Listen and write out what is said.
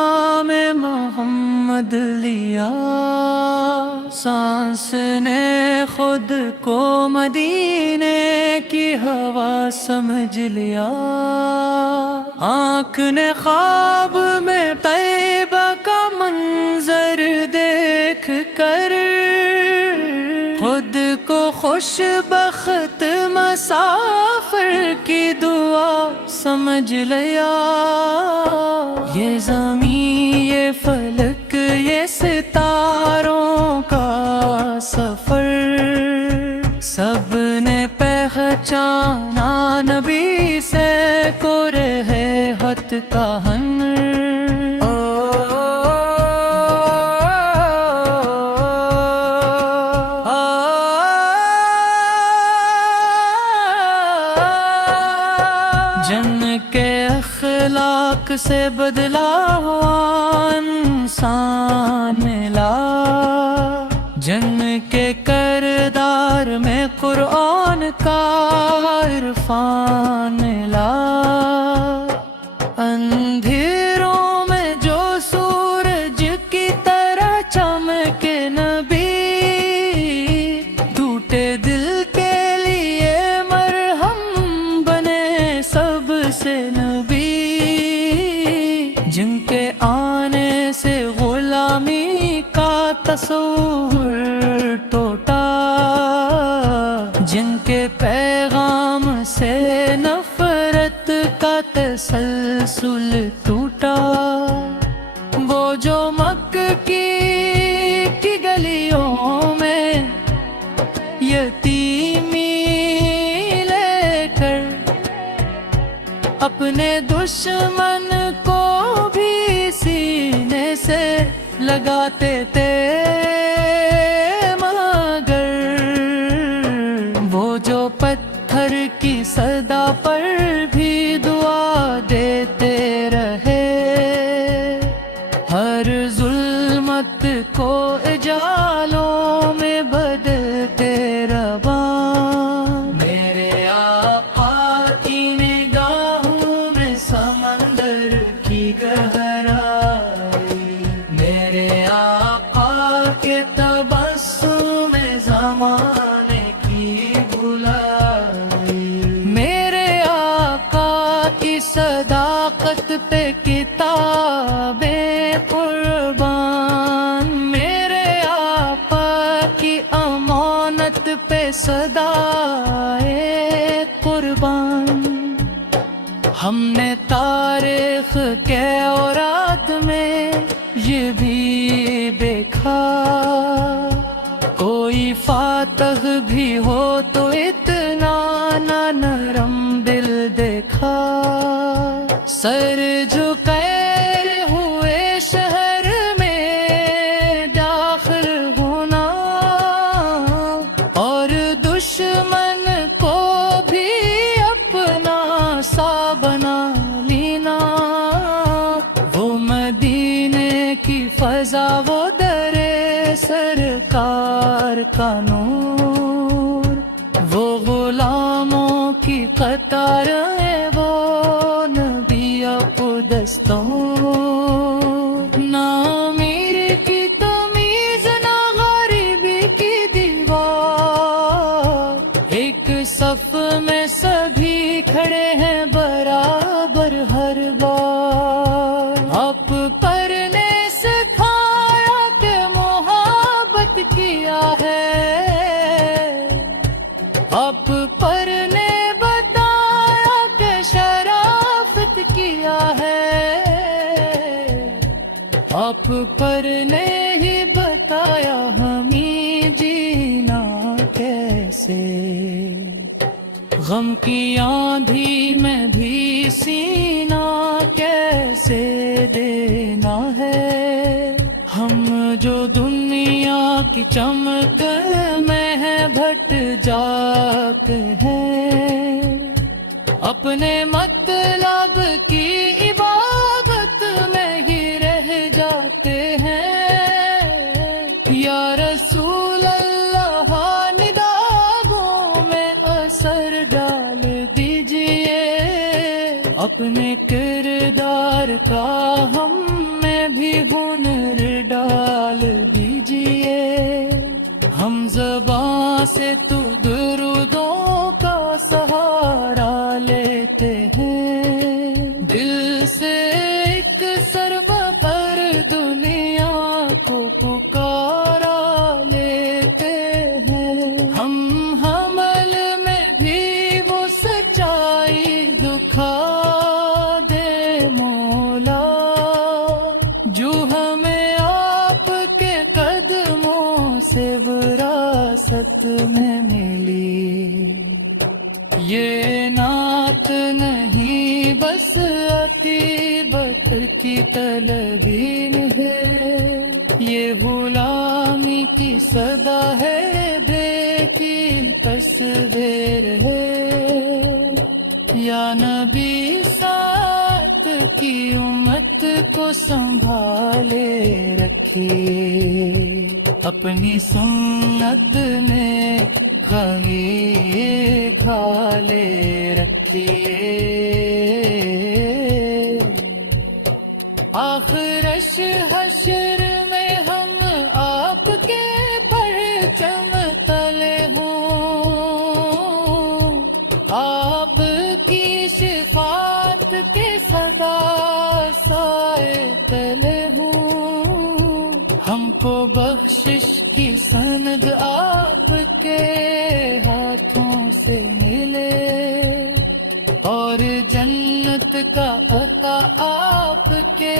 نام محمد لیا، سانس نے خود کو مدینے کی ہوا سمجھ لیا، آنکھ نے خواب میں طیبہ کا منظر دیکھ کر خود کو خوش بخت مسافر کی دعا سمجھ لیا۔ یہ زمین، یہ فلک، یہ ستاروں کا سفر، سب نے پہچانا نبی سے قرہت کا ہنر۔ جن کے اخلاق سے بدلا ہوا انسان ملا، جن کے کردار میں قرآن کا عرفان ملا، اندھیروں میں جو سورج کی طرح چمکے نبی، ٹوٹے دل کے لیے مرہم بنے سب سے نبی، جن کے آنے سے غلامی کا تصور ٹوٹا، جن کے پیغام سے نفرت کا تسلسل ٹوٹا، وہ جو مکہ کی گلیوں میں یتیمی لے کر اپنے دشمن کو بھی سینے سے لگاتے تھے، مگر وہ جو پتھر کی صدا پر بھی دعا دیتے رہے، ہر ظلمت کو اجالوں میں بدلتے رواں، میرے آقا کی نگاہوں میں سمندر کی گہرائی، میرے آقا کے تبسم میں زمانے کی بھلائی، میرے آقا کی صداقت پہ کتابیں قربان، میرے آقا کی امانت پہ صدائے قربان، ہم نے تاریخ کے اوراد میں یہ بھی دیکھا، کوئی فاتح بھی ہو تو اتنا نہ نرم دل دیکھا، سر جھکائے ہوئے شہر میں داخل ہونا، اور دشمن کو بھی اپنا سا بنا لینا، وہ مدینے کی فضا، وہ در سرکار کا نور، وہ غلاموں کی قطار ہے، وہ نبی دستور، نہ امیر کی تمیز نہ غریبی کی دیوار، ایک صف میں سبھی کھڑے ہیں برابر ہر بار، آپ پر نے سکھایا کہ محبت کیا ہے، آپ پر نے بتایا کہ شرافت کیا ہے، آپ پر نے ہی بتایا ہمیں جینا کیسے، غم کی آندھی میں بھی سینہ کیسے دینا ہے، ہم جو دنیا کی چمک میں ہے بھٹ جاتے ہیں، اپنے مطلب کی عبادت میں ہی رہ جاتے ہیں، یا رسول اللہ نداغوں میں اثر ڈال دیجئے، اپنے کردار کا ہم میں بھی ہنر ڈال دیجئے، ہم زباں سے تو درودوں کا سہارا لیتے ہیں، دل سے ایک سرب پر دنیا کو پکارا لیتے ہیں، ہم حمل میں بھی وہ سچائی دکھا دے مولا، جو ہمیں آپ کے قدموں سے وراثت میں ملی۔ یہ نعت نہیں بس عاقبت کی تلوین ہے، یہ غلامی کی صدا ہے، بے کی تصویر ہے، یا نبی ساتھ کی امت کو سنبھالے رکھیے، اپنی سنت میں خمیر کھالے رکھیے، آخرش حشر میں ہم آپ کے پرچم تلے ہوں، آپ کی شفاعت کے صدا سائے تلے ہوں، ہم کو بخشش کی سند آپ کے ہاتھوں سے ملے، اور جنت کا عطا آپ کے